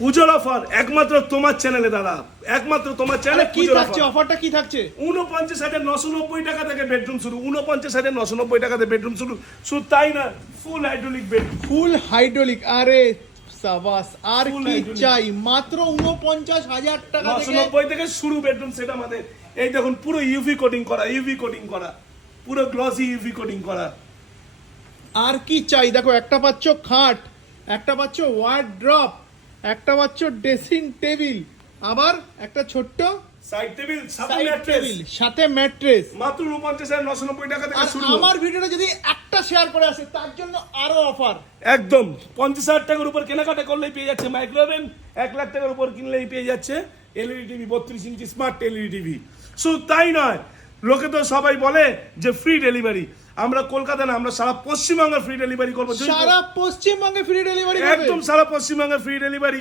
পুজোর অফার একমাত্র তোমার চ্যানেলে দাদা, একমাত্র তোমার চ্যানেলে। কি থাকছে অফারটা, কি থাকছে? 49,990 টাকা থেকে বেডরুম শুরু, 49,990 টাকা থেকে বেডরুম শুরু। শুধু তাই না, ফুল হাইড্রোলিক বেড, ফুল হাইড্রোলিক। আরে সাবাস, আর Full কি hydraulic। চাই? মাত্র 49,000 টাকা থেকে 990 থেকে শুরু বেডরুম সেট আমাদের। এই দেখুন পুরো ইউভি কোটিং করা, ইউভি কোটিং করা, পুরো গ্লসি ইউভি কোটিং করা। আর কি চাই? দেখো, একটা পাচ্ছ খাট, একটা পাচ্ছ ওয়ার্ড্রপ, একটা পাচ্ছ ড্রেসিং টেবিল, আবার একটা ছোট্ট সাইড টেবিল, সাথে সাইড ম্যাট্রেস, টেবিল, সাথে ম্যাট্রেস। মাত্র 49,990 টাকা থেকে আর শুরু। আমার ভিডিওটা যদি একটা শেয়ার করে আসে তার জন্য আরো অফার। একদম 50,000 টাকার উপর কেনাকাটা করলেই পেয়ে যাচ্ছে মাইক্রোওভেন, 1 লাখ টাকার উপর কিনলেই পেয়ে যাচ্ছে এলইডি টিভি, 32 ইঞ্চি স্মার্ট এলইডি টিভি। শুধু তাই নয়, লোকে তো সবাই বলে যে ফ্রি ডেলিভারি। আমরা কলকাতা না, আমরা সারা পশ্চিমবঙ্গে ফ্রি ডেলিভারি করবো। সারা পশ্চিমবঙ্গে ফ্রি ডেলিভারি একদম সারা পশ্চিমবঙ্গে ফ্রি ডেলিভারি